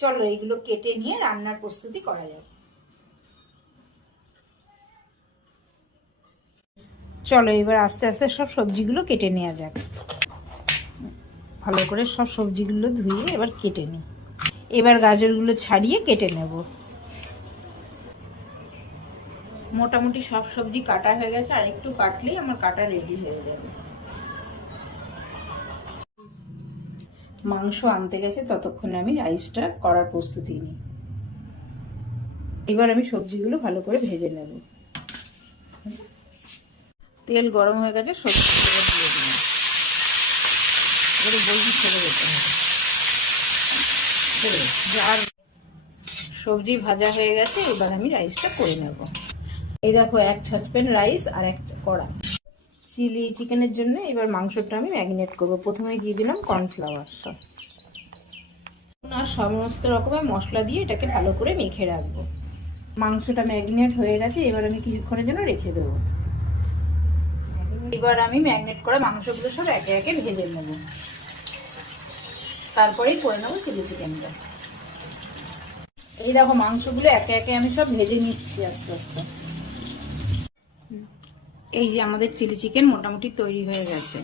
চলো এইগুলো কেটে নিয়ে রান্নার প্রস্তুতি করা যাক। চলো এবার আস্তে আস্তে সব সবজিগুলো কেটে নেওয়া যাক। ভালো করে সব সবজিগুলো ধুয়ে এবার কেটে নিই। এবার গাজরগুলো ছাড়িয়ে কেটে নেব। মোটামুটি সব সবজি কাটা হয়ে গেছে, আর একটু কাটলেই আমার কাটা রেডি হয়ে যাবে। মাংস আনতে গেছে, ততক্ষণে আমি রাইসটা করার প্রস্তুতি নিই। এবার আমি সবজিগুলো ভালো করে ভেজে নেব। তেল গরম হয়ে গেছে, সবজিগুলো দিয়ে দিলাম। এবারে বলছি ছেড়ে যেতে হবে। আর সবজি ভাজা হয়ে গেছে, এবার আমি রাইসটা করে নেব। এই দেখো, এক সসপ্যান রাইস আর এক কড়া। চিলি চিকেনের জন্য এবার মাংসটা আমি ম্যারিনেট করব। প্রথমে দিয়ে দিলাম কর্নফ্লাওয়ারটা, আর সমস্ত রকমের মশলা দিয়ে এটাকে ভালো করে মেখে রাখবো। মাংসটা ম্যারিনেট হয়ে গেছে, এবার আমি কিছুক্ষণের জন্য রেখে দেবো। এবার আমি ম্যারিনেট করা মাংসগুলো সব একে একে ভেজে নেব, তারপরেই করে নেবো চিলি চিকেনটা। এই দেখো, মাংসগুলো একে একে আমি সব ভেজে নিচ্ছি আস্তে আস্তে। এই যে আমাদের চিলি চিকেন মোটামুটি তৈরি হয়ে গেছে।